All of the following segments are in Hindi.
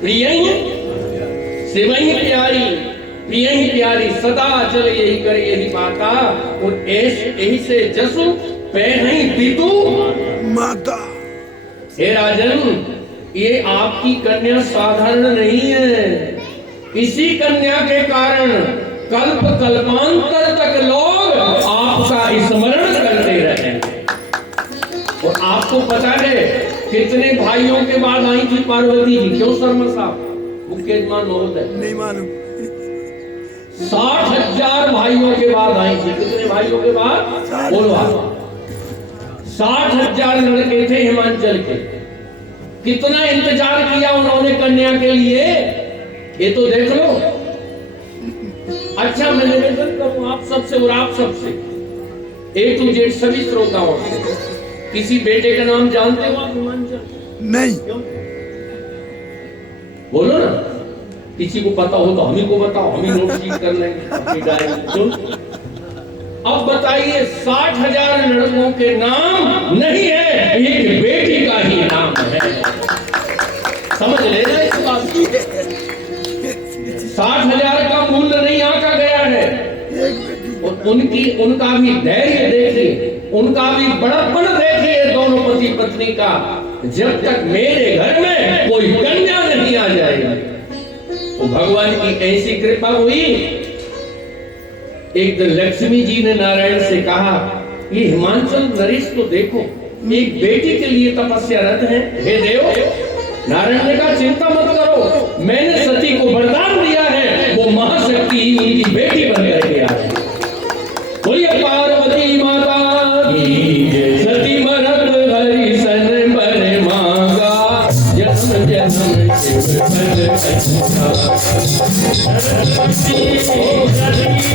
प्रिय शिवहि प्यारी, प्रिय प्यारी, सदा चल यही कर यही बाता, और यही से जसु पहनी पितु माता। हे राजन, ये आपकी कन्या साधारण नहीं है। इसी कन्या के कारण कल्प कल्पांतर तक लोग आपका स्मरण करते रहे। और आपको पता है कितने भाइयों के बाद आई थी पार्वती जी? क्यों शर्मा साहब, मुख्य यजमान महोदय? नहीं मालूम। 60,000 भाइयों के बाद आई थी। कितने भाइयों के बाद? बोलो आप। 60,000 लड़के थे हिमाचल के। कितना इंतजार किया उन्होंने कन्या के लिए, ये तो देख लो। अच्छा, मैं निवेदन करूं आप सबसे और आप सबसे, A to Z सभी श्रोताओं से, किसी बेटे का नाम जानते हो आप हिमाचल? नहीं। क्यों? बोलो ना, किसी को पता हो तो हम ही को बताओ, हम ही नोट शीट कर लेंगे अपनी डायरी। अब बताइए, 60,000 लड़कों के नाम नहीं है, एक बेटी का ही नाम है। समझ लेना इस बात की। 60,000 का मूल्य नहीं आंका गया है। और उनका भी धैर्य देखिए, उनका भी बड़प्पन देखिए दोनों पति पत्नी का। जब तक मेरे घर में कोई कन्या नहीं आ जाएगी, तो भगवान की ऐसी कृपा हुई। एक दिन लक्ष्मी जी ने नारायण से कहा, ये हिमाचल नरेश को देखो, एक बेटी के लिए तपस्यारत है। हे देव, नारायण ने कहा चिंता मत करो, मैंने सती को वरदान दिया है, वो महाशक्ति उनकी बेटी बन करके आ रही। बोलिए पार्वती माता की जय। सती मरत हरि सन बर मांगा, जन्म जन्म शिव फल अच्छा। सती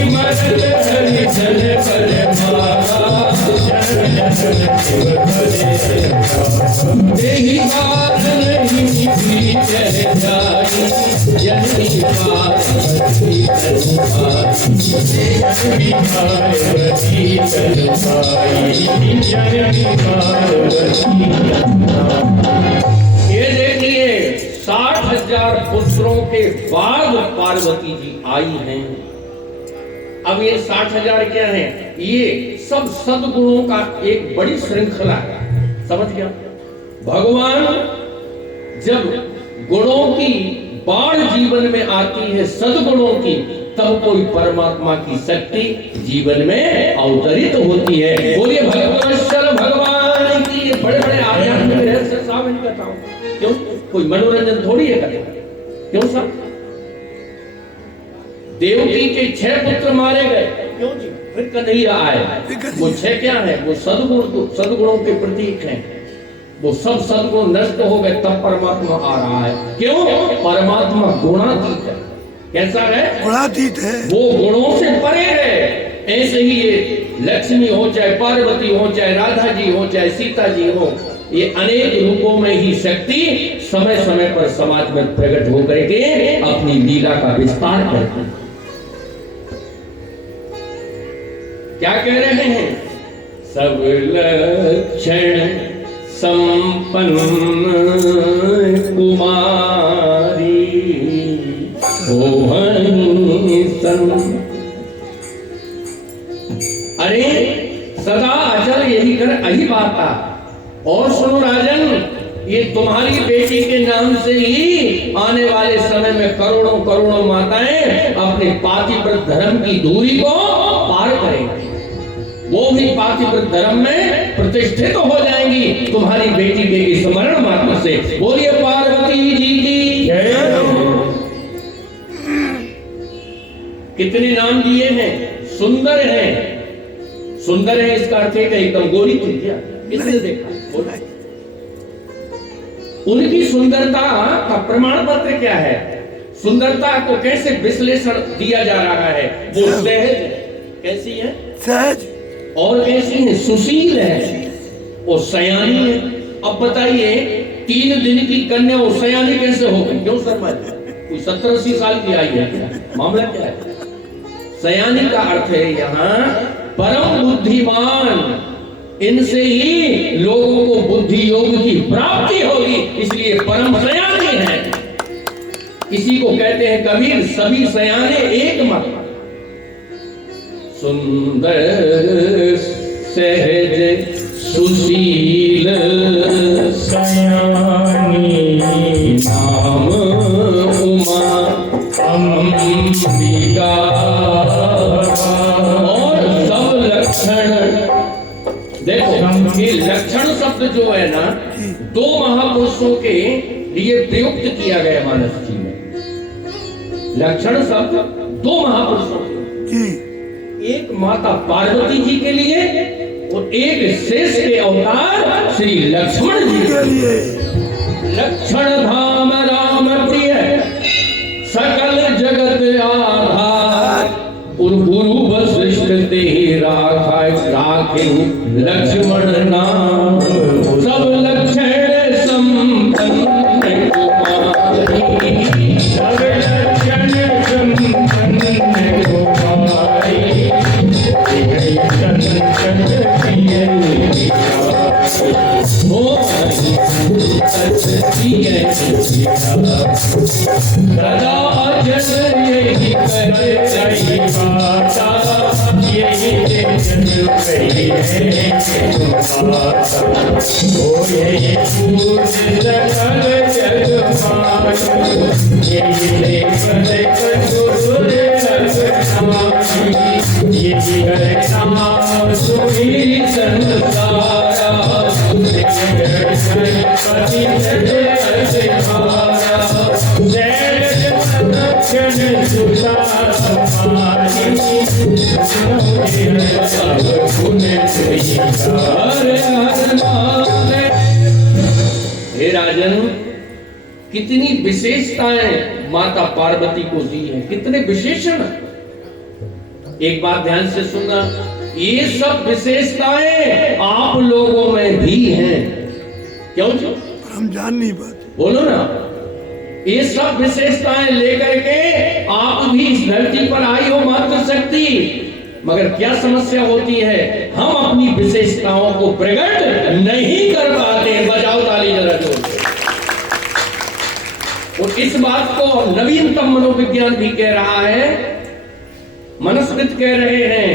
मरत हरि सन बर मांगा, जन्म जन्म शिव फल अच्छा। देहि बात नहीं भीतर जाई, जननी पार्वती तरुपाई, जननी पार्वती तरुपाई, जननी पार्वती तरुपाई। ये देखिए, 60,000 पुत्रों के बाद पार्वती जी आई हैं। अब ये 60,000 क्या है? ये सब सद्गुणों का एक बड़ी श्रृंखला है। समझ गया? भगवान जब गुणों की बाढ़ जीवन में आती है, सद्गुणों की, तब कोई परमात्मा की शक्ति जीवन में अवतरित होती है। बोलिए भगवान भगवान की। बड़े बड़े आध्यात्मिक रहस्य साहब इनका काम, क्यों? कोई मनोरंजन थोड़ी है करना। क्यों साहब? देवकी के 6 पुत्र मारे गए, क्यों जी? फिर कन्हैया आए। वो 6 क्या है? वो सद्गुणों के प्रतीक हैं। वो सब सद्गुण नष्ट हो गए, तब परमात्मा आ रहा है। क्यों? परमात्मा गुणातीत है। कैसा है? गुणातीत है। वो गुणों से परे है। ऐसे ही ये लक्ष्मी हो, चाहे पार्वती हो, चाहे राधा जी हो, चाहे सीता जी हो, ये अनेक रूपों में ही शक्ति समय समय पर समाज में प्रकट होकर के अपनी लीला का विस्तार करती है। क्या कह रहे हैं? सब लक्षण संपन्न कुमारी होहनि सन। अरे सदा अचल यही कर अही बाता। और सुनो राजन, ये तुम्हारी बेटी के नाम से ही आने वाले समय में करोड़ों करोड़ों माताएं अपने पातिव्रत धर्म की दूरी को पार करेंगी। वो भी पातिव्रत धर्म में प्रतिष्ठित हो जाएंगी तुम्हारी बेटी के स्मरण मात्र से। बोलिए पार्वती जी की जय। कितने नाम दिए हैं? सुंदर है। सुंदर है इसका अर्थ है एकदम गोरी थी क्या? किसने देखा? उनकी सुंदरता का प्रमाण पत्र क्या है? सुंदरता को कैसे विश्लेषण दिया जा रहा है? वो सहज कैसी है? सहज। और कैसी है? सुशील है और सयानी है। अब बताइए, 3 दिन की कन्या और सयानी कैसे हो गई? क्यों शर्मा? कोई 70-80 साल की आई है क्या? मामला क्या है? सयानी का अर्थ है यहाँ परम बुद्धिमान। इनसे ही लोगों को बुद्धि योग की प्राप्ति होगी, इसलिए परम सयानी है। इसी को कहते हैं कबीर, सभी सयाने एक मत। सुंदर सहज सुशील सयानी नाम उमा अंबिका। और सब लक्षण, देखो ये लक्षण शब्द जो है ना, दो महापुरुषों के लिए प्रयुक्त किया गया मानस जी में। लक्षण शब्द दो महापुरुषों के, एक माता पार्वती जी के लिए और एक शेष के अवतार श्री लक्ष्मण जी के लिए। लक्षण धाम राम प्रिय सकल जगत आधार, गुरु वशिष्ठ ते राखे लक्ष्मण नाम। सब लक्षण संपन्न कुमारी, सब लक्षण संपन्न कुमारी। सदा अजर यही करे रही माता, यही जन कही है माता। ओ यही पूज सकल जग माता, यही देव कसूर लक्षणाई। यही घटना सुखी संसारा, गणपति हे राजन, कितनी विशेषताएं माता पार्वती को दी है, कितने विशेषण। एक बात ध्यान से सुनना, ये सब विशेषताएं आप लोगों में भी हैं। क्यों जी? हम जान नहीं पाते। बोलो ना, ये सब विशेषताएं लेकर के आप भी इस धरती पर आई हो मातृशक्ति। मगर क्या समस्या होती है, हम अपनी विशेषताओं को प्रकट नहीं कर पाते। बजाओ ताली जरा जोर से। और इस बात को नवीनतम मनोविज्ञान भी कह रहा है, मनस्विद कह रहे हैं,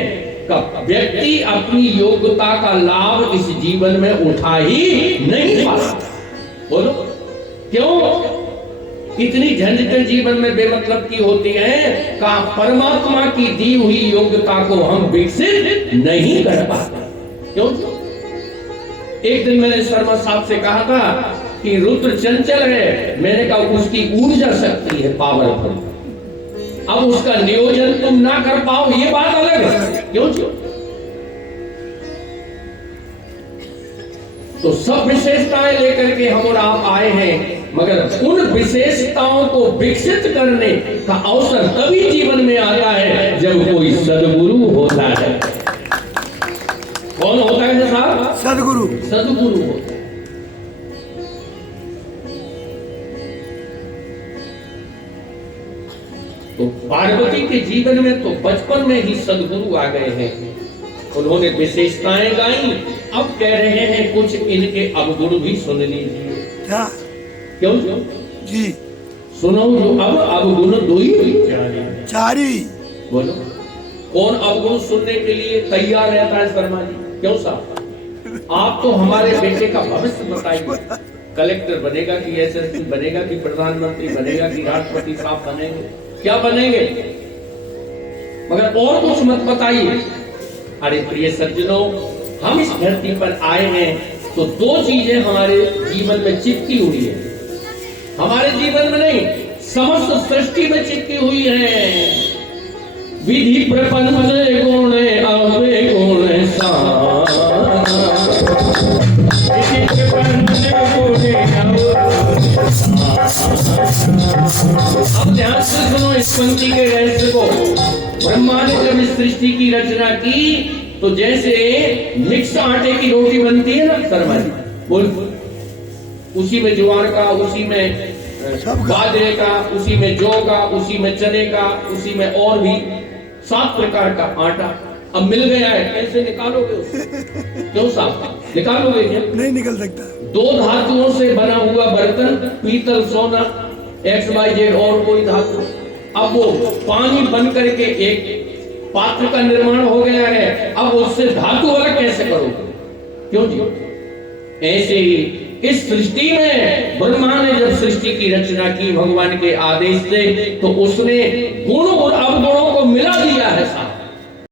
व्यक्ति अपनी योग्यता का लाभ इस जीवन में उठा ही नहीं पाता। बोलो क्यों? इतनी झंझटें जीवन में बेमतलब की होती हैं, का परमात्मा की दी हुई योग्यता को हम विकसित नहीं कर पाते। क्यों? एक दिन मैंने शर्मा साहब से कहा था कि रुद्र चंचल है, मैंने कहा उसकी ऊर्जा शक्ति है, पावरफुल। अब उसका नियोजन तुम ना कर पाओ, ये बात अलग है। क्यों? तो सब विशेषताएं लेकर के हम और आप आए हैं, मगर उन विशेषताओं को विकसित करने का अवसर तभी जीवन में आता है जब कोई सद्गुरु होता है। कौन होता है साहब? सद्गुरु। सद्गुरु होता है। तो पार्वती के जीवन में तो बचपन में ही सद्गुरु आ गए हैं, उन्होंने विशेषताएं गाई। अब कह रहे हैं कुछ इनके अवगुण भी सुन लीजिए। क्या? क्यों जी सुनो, जो अब अवगुण दो ही चारी। बोलो कौन अवगुण सुनने के लिए तैयार रहता है शर्मा जी? क्यों साहब? आप तो हमारे बेटे का भविष्य बताइए। कलेक्टर बनेगा कि एसएसपी बनेगा कि प्रधानमंत्री बनेगा कि राष्ट्रपति साहब बनेंगे, क्या बनेंगे? मगर और कुछ मत बताइए। अरे प्रिय सज्जनों, हम इस धरती पर आए हैं तो दो चीजें हमारे जीवन में चिपकी हुई है। हमारे जीवन में नहीं, समस्त सृष्टि में चिपकी हुई है। विधि प्रपंच गुण अवे गुण अब ध्यान से सुनो इस पंक्ति के रहस्य को। ब्रह्मा ने जब इस सृष्टि की रचना की तो जैसे मिक्स आटे की रोटी बनती है ना शर्मा जी, बोल, उसी में ज्वार का, उसी में बाजरे का, उसी में जौ का, उसी में चने का, उसी में और भी 7 प्रकार का आटा अब मिल गया है। कैसे निकालोगे उसको? क्यों साहब निकालोगे क्या? नहीं निकल सकता। 2 धातुओं से बना हुआ बर्तन, पीतल सोना, एक्स वाई जेड और कोई धातु, अब वो पानी बन करके एक पात्र का निर्माण हो गया है, अब उससे धातु अलग कैसे करोगे? क्यों जी? ऐसे ही इस सृष्टि में ब्रह्मा ने जब सृष्टि की रचना की भगवान के आदेश से, तो उसने गुण और अवगुणों को मिला दिया है साथ।